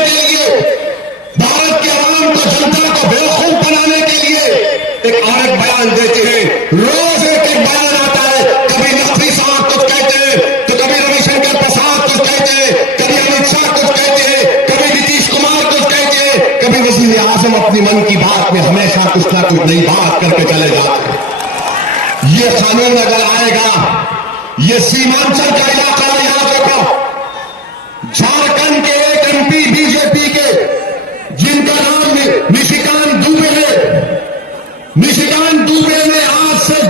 के लिए, भारत के आवाम को, जनता को बेवकूफ बनाने के लिए एक और एक बयान देते हैं। रोज एक एक बयान आता है, कभी नकवी साहब कुछ कहते हैं, तो कभी रविशंकर प्रसाद कुछ कहते हैं, कभी अमित शाह कुछ कहते हैं, कभी नीतीश कुमार कुछ कहते हैं, कभी वजीर आजम अपनी मन की बात में हमेशा कुछ ना कुछ नई बात करके चले जाते हैं। ये कानून अगर आएगा, ये सीमांचल का इलाका, याद रखो, झारखंड के एक एमपी बीजेपी के, जिनका नाम निशिकांत दुबे है, निशिकांत दुबे ने आज से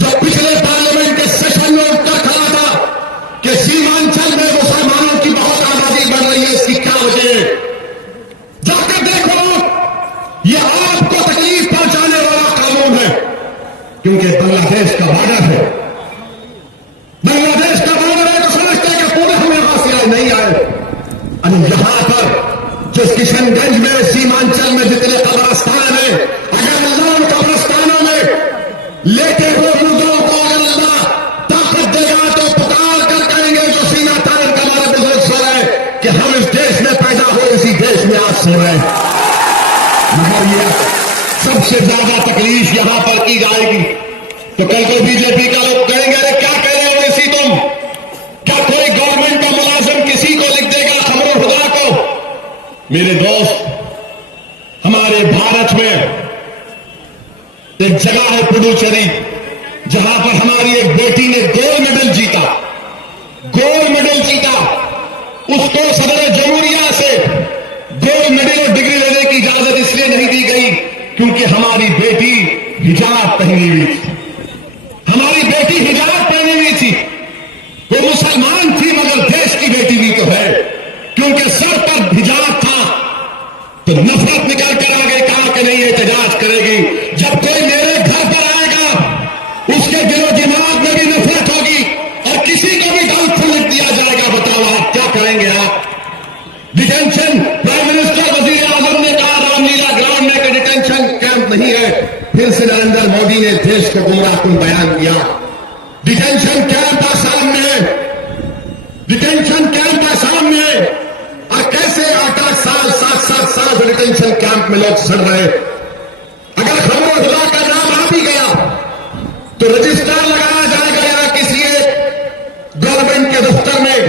जो पिछले पार्लियामेंट के सेशन में उत्तर खड़ा था कि सीमांचल में मुसलमानों की बहुत आबादी बढ़ रही है, इसकी क्या वजह है? जाकर देखो, यह आपको तकलीफ पहुंचाने वाला कानून है, क्योंकि बांग्लादेश का बॉर्डर है, बांग्लादेश का बॉर्डर है, तो समझते हैं कि पूरे हम यहां से आए नहीं आए। और यहां पर जिस किशनगंज में, सीमांचल में जितने कब्रिस्तान है, अगर अल्लाह उन कब्रिस्तानों में लेटे हुए मुर्दों को अगर अल्लाह ताकत देगा तो पुकार कर कहेंगे जो सीना तान का हमारे बुजुर्ग सो रहे कि हम इस देश में पैदा हुए, इसी देश में आज सो रहे। मगर ये सबसे ज्यादा तकलीफ यहां पर की जाएगी तो कल को बीजेपी का लोग कहेंगे, अरे क्या कह रहे हो इसी तुम? क्या कोई गवर्नमेंट का मुलाजिम किसी को लिख देगा खबरों खुदा को? मेरे दोस्त, हमारे भारत में एक जगह है पुडुचेरी, जहां पर हमारी एक बेटी ने गोल्ड मेडल जीता, गोल्ड मेडल जीता। उसको सदर जमहूरिया से गोल्ड मेडल और डिग्री लेने की इजाजत इसलिए नहीं दी गई क्योंकि हमारी बेटी हिजाब पहनी हुई थी, हमारी बेटी हिजाब पहनी हुई थी। वो मुसलमान थी मगर देश की बेटी भी तो है, क्योंकि सर पर हिजाब था तो नफरत निकल कर आ गई, कहा कि नहीं एहतजाज करेगी। जब कोई मेरे घर पर आएगा उसके दिलो दिमाग में भी नफरत होगी और किसी को भी डाउटफुल लिख दिया जाएगा। बताओ आप क्या करेंगे? आप डिटेंशन, प्राइम मिनिस्टर वजीर आजम ने कहा रामलीला ग्राउंड में डिटेंशन कैंप नहीं है, फिर से नरेंद्र मोदी ने देश को गुमराहकुन बयान दिया। डिटेंशन कैंप आसाम में, डिटेंशन कैंप आसाम में, और कैसे 8-8 साल 7-7 साल से डिटेंशन कैंप में लोग सड़ रहे। अगर खबरों खुदा का नाम आ भी गया तो रजिस्टर लगाया जाएगा या किसी गवर्नमेंट के दफ्तर में,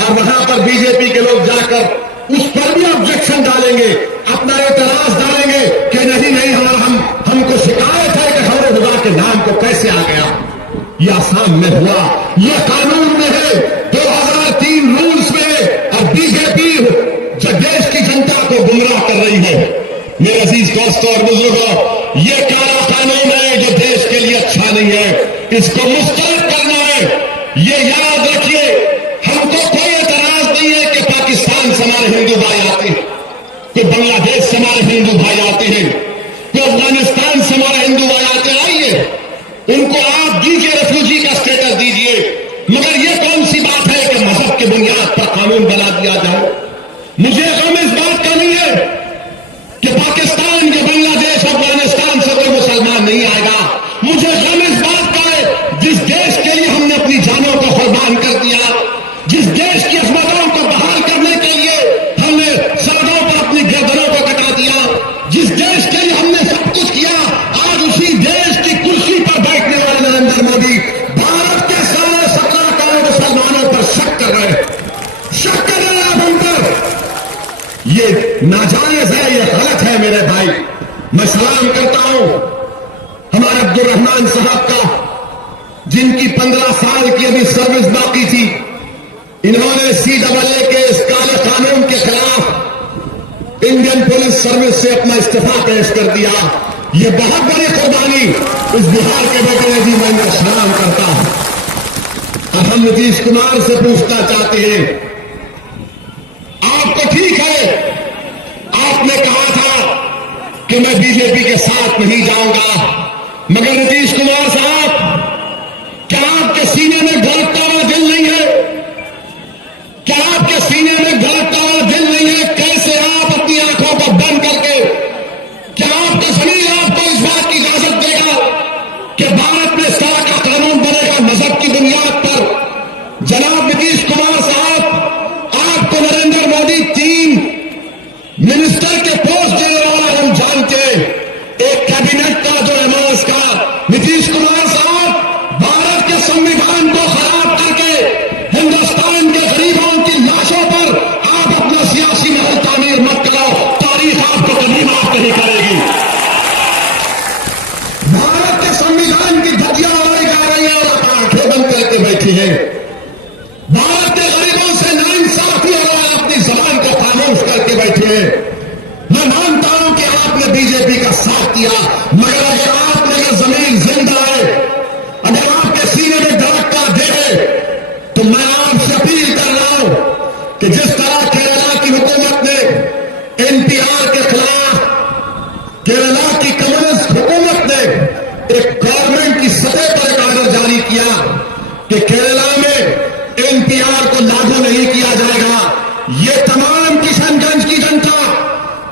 और वहां पर बीजेपी के लोग जाकर उस पर भी ऑब्जेक्शन डालेंगे, अपना एतराज डालेंगे कि नहीं नहीं हमको शिकायत है कि खबरों खुदा के नाम को कैसे आ गया। यह आसाम में हुआ, यह कानून में है, 2003 रूल्स में, और बीजेपी देश की जनता को गुमराह कर रही है। मेरे अजीज दोस्तों और बुजुर्गों, यह काला कानून है जो देश के लिए अच्छा नहीं है, इसको मुस्तरद करना है। ये याद रखिए, हमको कोई एतराज नहीं है कि पाकिस्तान से हमारे हिंदू भाई आते हैं, कि बांग्लादेश से हमारे हिंदू भाई आते हैं, कि अफगानिस्तान से हमारे हिंदू भाई आते हैं। आइए, उनको आप दीजिए, रेफ्यूजी का स्टेटस दीजिए, मगर ये कौन सी बात है कि मजहब के बुनियाद पर कानून बना दिया जाए? मुझे गम इस बात का नहीं है कि पाकिस्तान या बांग्लादेश अफगानिस्तान से कोई मुसलमान नहीं आएगा। मुझे गम इस बात का है जिस देश के लिए हमने अपनी जानों को कुर्बान कर दिया, जिस देश की अजमतों को बहाल करने के लिए हमने सरहदों पर अपनी गर्दनों को कटा दिया, जिस देश के लिए हमने सब कुछ किया, आज उसी देश की कुर्सी पर बैठने वाले नरेंद्र मोदी भारत के सारे 17 करोड़ मुसलमानों पर शक कर रहे हैं, शक कर रहे हैं हम पर। ये नाजायज है, ये गलत है मेरे भाई। मैं सलाम करता हूं हमारे अब्दुल रहमान साहब का, जिनकी 15 साल की अभी सर्विस बाकी थी। इन्होंने CAA के इस काले कानून के खिलाफ इंडियन पुलिस सर्विस से अपना इस्तीफा पेश कर दिया। ये बहुत बड़ी कुर्बानी इस बिहार के बेटे ने दी, मैं इनको सलाम करता हूं। अब हम नीतीश कुमार से पूछना चाहते हैं, आपको ठीक है, आपने कहा था कि मैं बीजेपी के साथ नहीं जाऊंगा, मगर नीतीश कुमार साहब, क्या आपके सीने में धड़कता हुआ दिल नहीं है? क्या आपके सीने में धड़कता हुआ दिल नहीं है? कैसे आप अपनी आंखों को बंद करके, क्या आपका शरीर आपको इस बात की इजाजत देगा कि भारत में इस तरह का कानून बनेगा मजहब की बुनियाद पर? जनाब नीतीश कुमार साहब, आपको नरेंद्र मोदी 3 कि केरला में एनपीआर को लागू नहीं किया जाएगा। ये तमाम किशनगंज की जनता,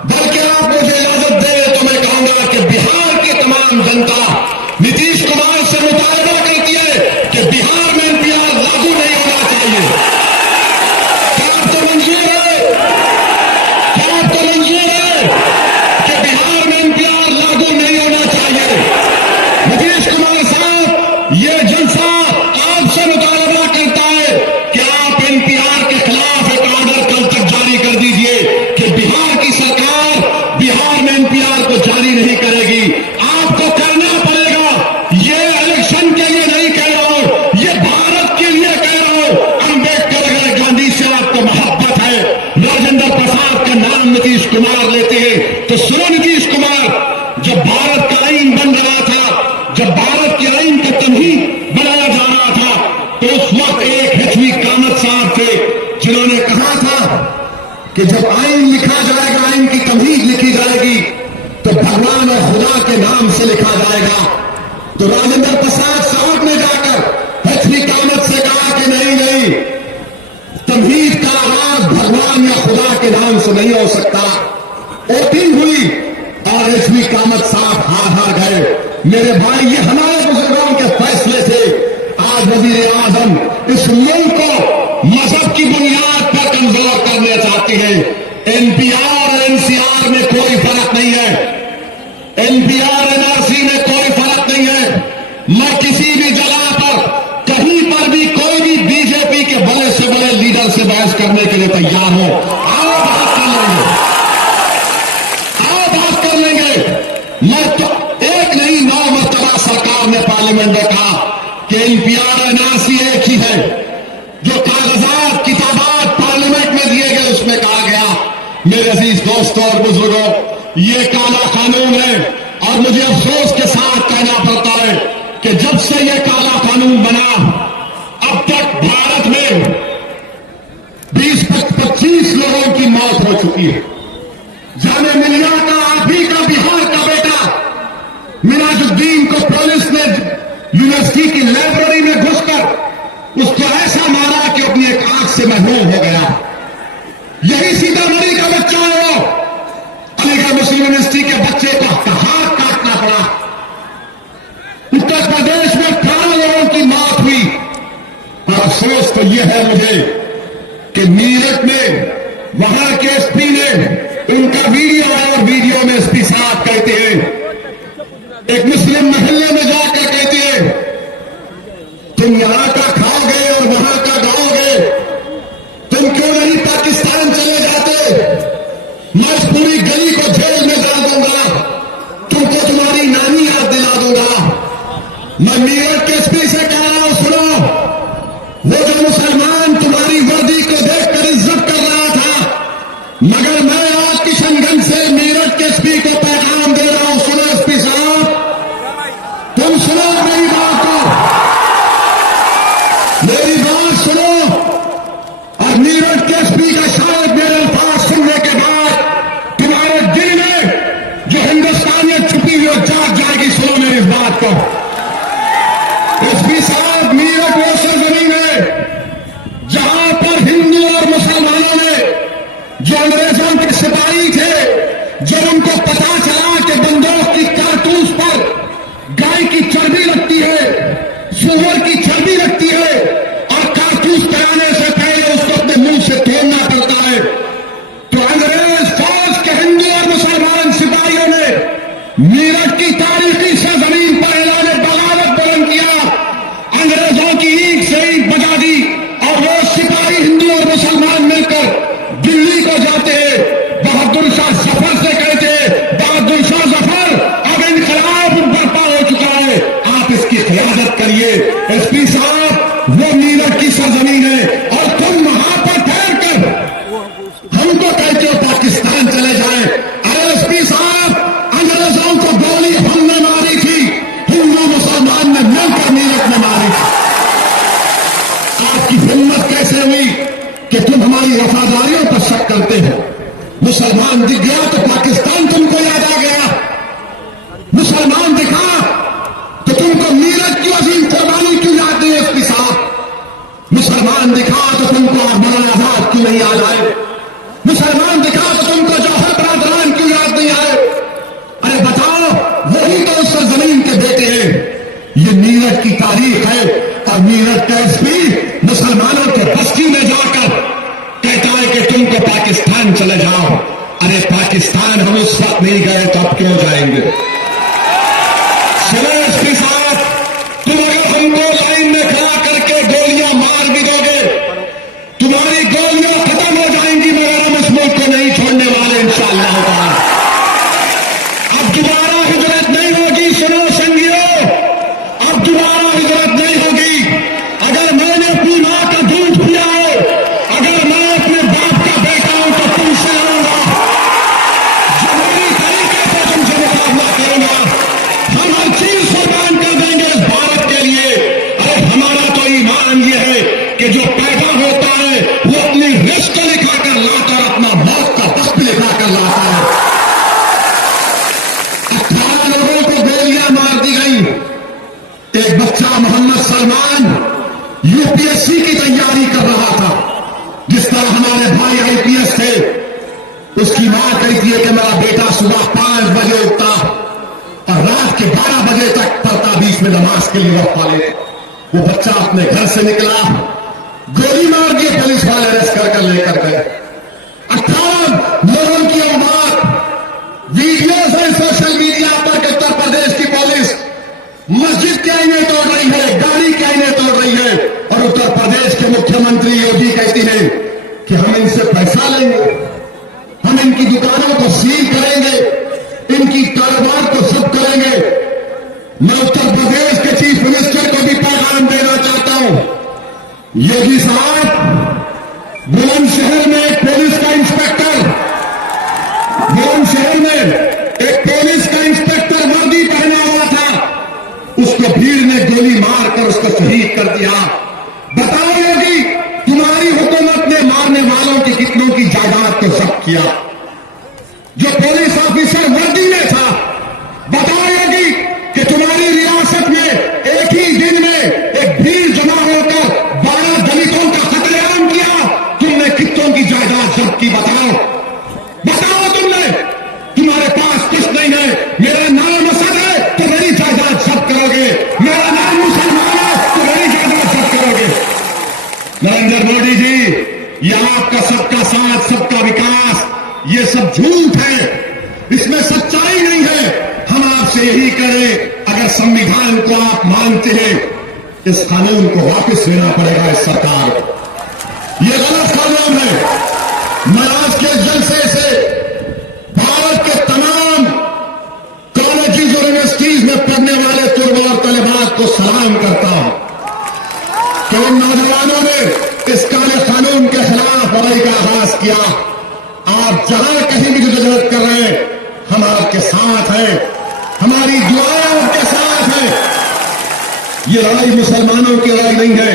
बल्कि आप मुझे इजाजत दें तो मैं कहूंगा कि बिहार की तमाम जनता नीतीश कुमार से मुतालबा करती है कि बिहार में एनपीआर लागू नहीं होना चाहिए। क्या आपको मंजूर है? क्या आपको मंजूर है कि बिहार में एनपीआर लागू नहीं होना चाहिए? नीतीश कुमार साहब, ये जलसा आपसे मुतालबा करता है कि आप एनपीआर के खिलाफ एक ऑर्डर कल तक जारी कर दीजिए कि बिहार की सरकार बिहार में एनपीआर को जारी नहीं करेगी। आपको करना पड़ेगा। ये इलेक्शन के लिए नहीं कह रहा हूं, ये भारत के लिए कह रहा हूं। अंबेडकर अगर गांधी से आपको मोहब्बत है, राजेंद्र प्रसाद का नाम नीतीश कुमार लेते हैं, तो सुनो नीतीश कुमार, जब भारत का आईन बन रहा था, जब भारत के आईन का तमहीद बनाया जा रहा था, तो उस वक्त एक एचवी कामत साहब थे जिन्होंने कहा था कि जब आईन लिखा जाएगा, आईन की तमहीद लिखी जाएगी, तो भगवान और खुदा के नाम से लिखा जाएगा। तो राजेंद्र प्रसाद साहब ने जाकर एचवी कामत से कहा कि नहीं नहीं, तमहीद का आगाज भगवान या खुदा के नाम से नहीं हो सकता। वोटिंग हुई और एचवी कामत साहब हार गए। मेरे भाई, ये हमारे बुजुर्गों के फैसले थे। आज वजीर आजम इस मुल्क को मजहब की बुनियाद पर कमजोर करना चाहती है। एनपीआर और एनसीआर में कोई फर्क नहीं है। एनपीआर एनआरसी में कोई फर्क नहीं है। मैं किसी भी जगह पर कहीं पर भी कोई भी बीजेपी के बड़े से बड़े लीडर से बहस करने के लिए तैयार हो। आओ बात कर लेंगे, आओ बात कर लेंगे। मैं तो एक नहीं 9 मरतबा सरकार ने पार्लियामेंट में कहा कि एनपीआर एनआरसी एक ही है। जो कागजात किताबात पार्लियामेंट में दिए गए उसमें कहा गया, मेरे अजीज दोस्तों और बुजुर्गों, ये काला कानून है। और मुझे अफसोस के साथ कहना पड़ता है कि जब से ये काला कानून बना, अब तक भारत में 20-25 लोगों की मौत हो चुकी है। जाने मिलिया का, आप ही का, बिहार का बेटा मिराजुद्दीन को पुलिस ने यूनिवर्सिटी की लाइब्रेरी में घुसकर उसको ऐसा मारा कि अपनी एक आंख से महरूम हो गया। यही सीतामढ़ी का बच्चा है। वो अलीगढ़ मुस्लिम यूनिवर्सिटी के बच्चे का हाथ काटना पड़ा। उत्तर प्रदेश में 18 लोगों की मौत हुई। और अफसोस तो यह है मुझे कि मीरठ में वहां के एसपी ने, उनका वीडियो आया और वीडियो में एसपी साहब कहते हैं, एक मुस्लिम मोहल्ले में जाकर कहते हैं, तुम यहां का खाओगे और वहां का गाओगे, तुम क्यों नहीं पाकिस्तान चले जाते? मैं इस पूरी गली को जेल में डाल दूंगा, तुमको तुम्हारी नानी याद दिला दूंगा। मैं मीरठ के एसपी से कह रहा हूं, सुनो, वो जो मुसलमान तुम्हारी वर्दी को देखकर इज्जत कर रहा था, मगर मैं आज किशनगंज से मीरठ के एसपी को पैगाम दे रहा हूं, सुनो एसपी साहब, तुम सुनो मेरी बात को, मेरी बात सुनो। और मीरठ के एसपी का शायद मेरे अल्फाज सुनने के बाद तुम्हारे दिल में जो हिंदुस्तानियत छुपी हुई जाग जाएगी। सुनो मेरी इस बात को। एसपी साहब, मीरठ वो सरजमीन है जहां पर हिंदू और मुसलमानों ने, जो अंग्रेजों के सिपाही थे, जब उनको पता चला कि बंदूक की कारतूस पर गाय की चर्बी लगती है, सूअर की चर्बी लगती है, और कारतूस कराने से पहले उसको अपने मुंह से तोड़ना पड़ता है, तो अंग्रेज फौज के हिंदू और मुसलमान सिपाहियों ने मीरठ की तारीखी सरजमीन पर ऐलान बगावत बुलंद किया। अंग्रेजों की ईंट से ईंट बजा दी और वो सिपाही हिंदू और मुसलमान मिलकर दिल्ली को जाते हैं। बहादुर शाह जफर से कहते हैं, बहादुर शाह जफर, अब इनकलाब बर्पा हो चुका है, आप इसकी क़यादत करिए। एसपी साहब, वो मीरठ की सरजमीन है और तुम वहां पर ठहर कर हमको कहते हो पाकिस्तान चले जाए। अरे एसपी साहब, अंग्रेजों को गोली हमने मारी थी, हिंदू मुसलमान ने मिलकर मीरठ में मारी थी। आपकी हिम्मत कैसे हुई कि तुम हमारी वफादारियों पर शक करते हो? मुसलमान दिख गया तो पाकिस्तान तुमको याद आ गया। मुसलमान दिखा तो तुमको मीरठ की अजीम कुर्बानी क्यों याद नहीं? एसपी साहब, की तारीख है। और मीरठ का एसपी मुसलमानों के बस्ती में जाकर कहता है कि तुम तो पाकिस्तान चले जाओ। अरे पाकिस्तान हम उस वक्त नहीं गए तो अब क्यों जाएंगे? सुनो एसपी साहब, तुम अगर हमको लाइन में खड़ा करके गोलियां मार भी दोगे, तुम्हारी गोलियां खत्म हो जाएंगी मगर हम इस मुल्क को नहीं छोड़ने वाले इंशाअल्लाह ताला। अब दोबारा हिजरत नहीं होगी। सुनो संगियों, अब दोबारा हिजरत नहीं होगी। अगर मैंने अपनी मां का दूध पिया हो, अगर मैं अपने बाप का बेटा हूं तो तुमसे लड़ूंगा, जमहूरी तरीके से तुमसे मुकाबला करूंगा। हम हर चीज कुर्बान कर देंगे इस भारत के लिए। अरे हमारा तो ईमान ये है कि जो पैदा होता है वो अपनी रिस्क लिखा कर लाता और अपना मौत का वक्त लिखा कर लाता है। 18 लोगों को गोलियां मार दी गई। एक बच्चा मोहम्मद सलमान यूपीएससी की तैयारी कर रहा था। जिस तरह हमारे भाई आईपीएस थे, उसकी मां कहती है कि मेरा बेटा सुबह 5 बजे उठता और रात के 12 बजे तक पढ़ता, बीच में नमाज के लिए वक्त पाले। वो बच्चा अपने घर से निकला, गोली मार दिए, पुलिस वाले अरेस्ट कर लेकर गए। 18 लोगों की औलाद, वीडियोज है सोशल मीडिया पर कि उत्तर प्रदेश की पुलिस मस्जिद के आईने तोड़ रही है, गाड़ी के आईने तोड़ रही है, और उत्तर प्रदेश के मुख्यमंत्री योगी कहती है कि हम इनसे पैसा लेंगे, हम इनकी दुकानों को सील करेंगे, इनकी कारोबार को सब करेंगे। मैं उत्तर प्रदेश के चीफ मिनिस्टर को भी पैगाम देना चाहता हूं। योगी साहब, बुलंदशहर में एक पुलिस का इंस्पेक्टर, बुलंदशहर में एक पुलिस का इंस्पेक्टर वर्दी पहना हुआ था, उसको भीड़ ने गोली मारकर उसको शहीद कर दिया। बताओ योगी, तुम्हारी हुकूमत ने मारने वालों की कितनों की जायदाद को जब्त किया? जो पुलिस ऑफिसर वर्दी में था, बताओ योगी कि तुम्हारी रियासत में एक ही दिन में एक भीड़ जमा होकर 12 दलितों का कत्लेआम किया, तुमने कितनों की जायदाद जब्त की? बताओ तुमने। तुम्हारे पास कुछ नहीं है, मेरा नाम असद है तो मेरी जायदाद जब्त करोगे, मेरा नाम मुसलमान है तो मेरी जायदाद जब्त करोगे। नरेंद्र मोदी जी, यह आपका सबका साथ सबका विकास, ये सब झूठ है, इसमें सच्चाई नहीं है। हम आपसे यही करें, अगर संविधान को आप मानते हैं, इस कानून को वापस लेना पड़ेगा इस सरकार को। यह गलत कानून है। मैं आज के जलसे से भारत के तमाम कॉलेजेस और यूनिवर्सिटीज में पढ़ने वाले तुलबा और तलबात को सलाम करता हूं कि उन नौजवानों ने इस काले कानून के खिलाफ लड़ाई का आगाज किया। आप जहां कहीं भी जदोजहद कर रहे हैं, हम आपके साथ हैं, हमारी दुआएं आपके साथ हैं। ये लड़ाई मुसलमानों की लड़ाई नहीं है,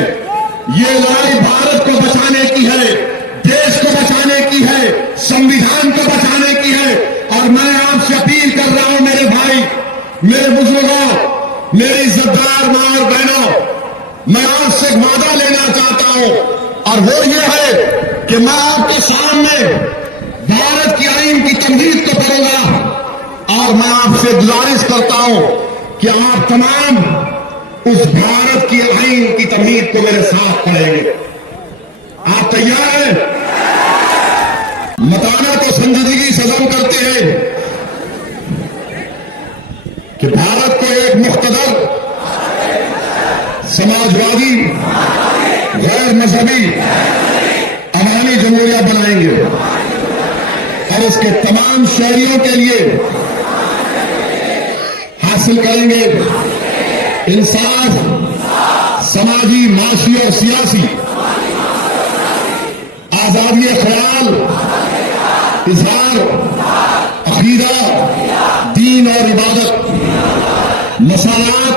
ये लड़ाई भारत को बचाने की है, देश को बचाने की है, संविधान को बचाने की है। और मैं आपसे अपील कर रहा हूं मेरे भाई, मेरे बुजुर्गों, मेरी इज्जतदार मां और बहनों, मैं आपसे एक वादा लेना चाहता हूं, और वो ये है कि मैं आपके सामने भारत की आईन की तमहीद को करूंगा, और मैं आपसे गुजारिश करता हूं कि आप तमाम उस भारत की आईन की तमहीद को मेरे साथ पढ़ेंगे। आप तैयार हैं? मताना तो संजीदगी से हम करते हैं कि भारत को एक मुख्तदर, समाजवादी, गैर मजहबी, अवामी जमहूरिया बनाएंगे, और इसके तमाम शहरियों के लिए हासिल करेंगे इंसाफ, समाजी, माशी और सियासी आजादी ख्याल, इजहार, अकीदा, दीन और इबादत, मसालात,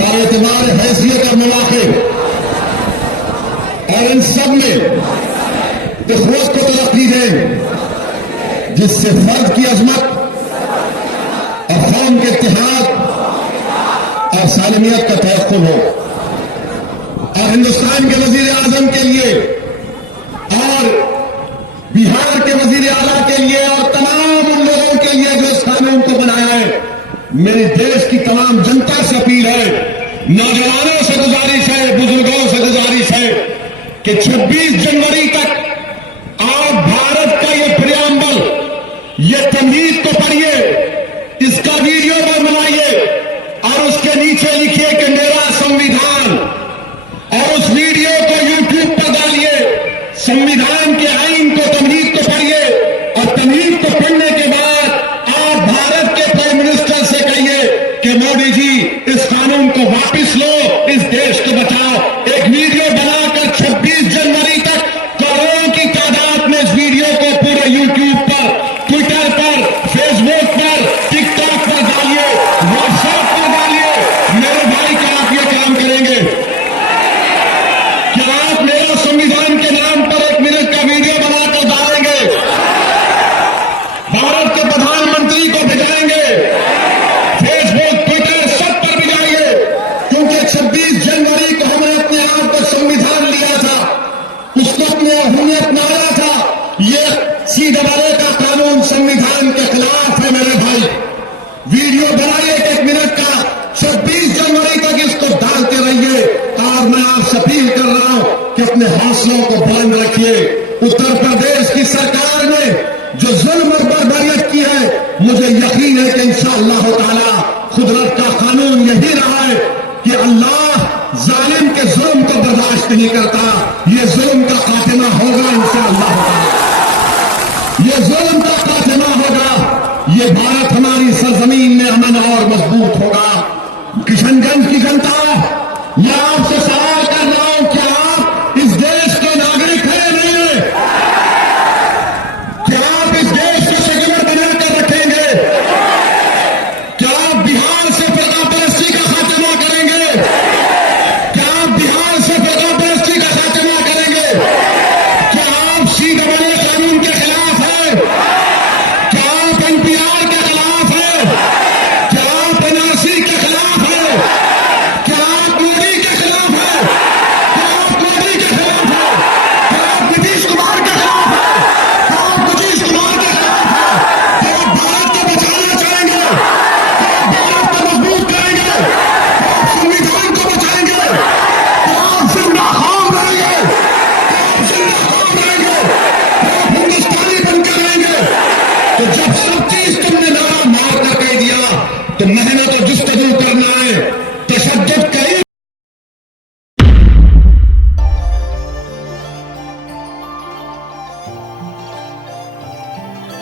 बाएतबार हैसियत और मौके, और इन सब में इखवत को तरक्की दें, जिससे फर्द की अजमत और कौम के इत्तेहाद और सालमियत का तयक्कुन हो। और हिंदुस्तान के वजीर आजम के लिए और बिहार के वजीर आला के लिए और तमाम उन लोगों के लिए जो इस कानून को बनाया है, मेरे देश की तमाम जनता से अपील है नौजवानों से गुजारिश है, बुजुर्गों से गुजारिश है कि 26 जनवरी तक आप भारत का ये प्रियम्बल, ये तमहीद को पढ़िए, इसका वीडियो बनाइए और उसके नीचे लिखिए कि मेरा संविधान, और उस वीडियो को यूट्यूब पर डालिए। संविधान के आइन को, तमहीद को पढ़िए और तमहीद को पढ़ने के बाद आप भारत के प्राइम मिनिस्टर से कहिए कि मोदी जी इस कानून को वापस लो, इस देश को बचाओ। एक वीडियो बनाकर 26 जनवरी तक करोड़ों की तादाद में इस वीडियो को पूरे यूट्यूब पर, ट्विटर पर, फेसबुक पर, टिकटॉक पर डालिए, व्हाट्सएप पर डालिए। मेरे भाई, क्या आप ये काम करेंगे? क्या आप मेरा संविधान के नाम पर 1 मिनट का वीडियो बनाकर डालेंगे? भारत के प्रधानमंत्री को भिजाएंगे, फेसबुक, ट्विटर, सब पर भिजाइए, क्योंकि 26 जनवरी को हमने अपने आप को संविधान लिया था, उसको अपने अहमियत माना था। ये CAA का कानून संविधान के खिलाफ है। मेरे भाई, वीडियो बनाइए 1 मिनट का, 26 जनवरी तक इसको डालते रहिए। और मैं आपसे अपील कर रहा हूं कि अपने हौसलों को बुलंद रखिए। उत्तर प्रदेश की सरकार ने जो जुल्म और बर्बरियत की है, मुझे यकीन है कि इंशाअल्लाह ताला कुदरत का कानून यही रहा है कि अल्लाह जालिम के जुल्म को बर्दाश्त नहीं करता। ये जुल्म का खात्मा होगा इंशाअल्लाह ताला, ये जुल्म का खात्मा होगा। ये भारत हमारी सरजमीन में अमन और मजबूत होगा। किशनगंज की जनता, या